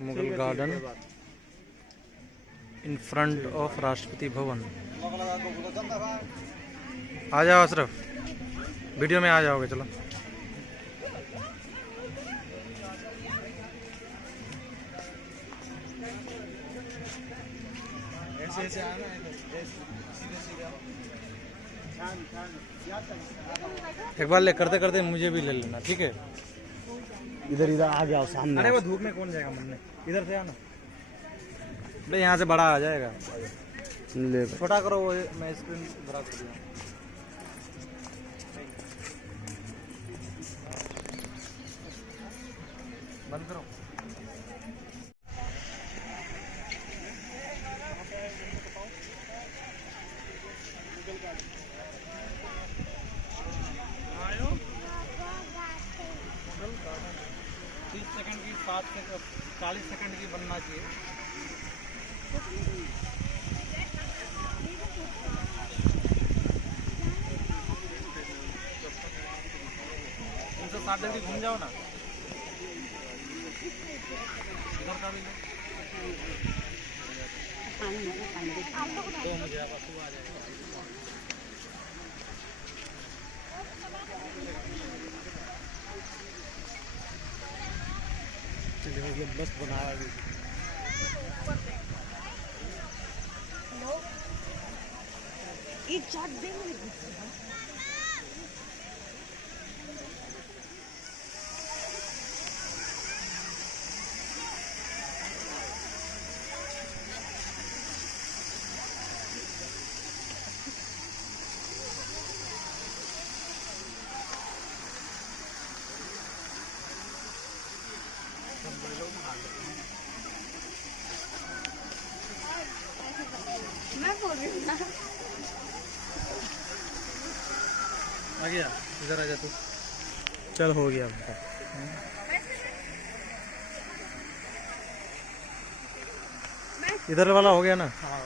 Mughal garden in front of Rashtrapati Bhavan. आ जाओ Ashraf, video में आ जाओगे। चलो ऐसे ऐसे आना है, सीधे सीधे। एक बार ले करते करते मुझे भी ले लेना, ठीक है? इधर इधर आ गया सामने। अरे वो धूप में कौन जाएगा, मन में इधर से आना। भाई यहाँ से बड़ा आ जाएगा, ले छोटा करो वो, मैं स्क्रीन बड़ा कर दूँगा। बंद करो। मुगल गार्डन 30 सेकंड की, 40 सेकंड की बनना चाहिए। तो 7 जल्दी घूम जाओ ना, इधर का भी लो। तो मुझे अब आंसू आ जाएगा। चलिए मस्त बना रहा है। एक चाट दे मुझे। मैं बोल रही हूँ ना। आ गया, इधर आ जा तू। चल हो गया। इधर वाला हो गया ना। हाँ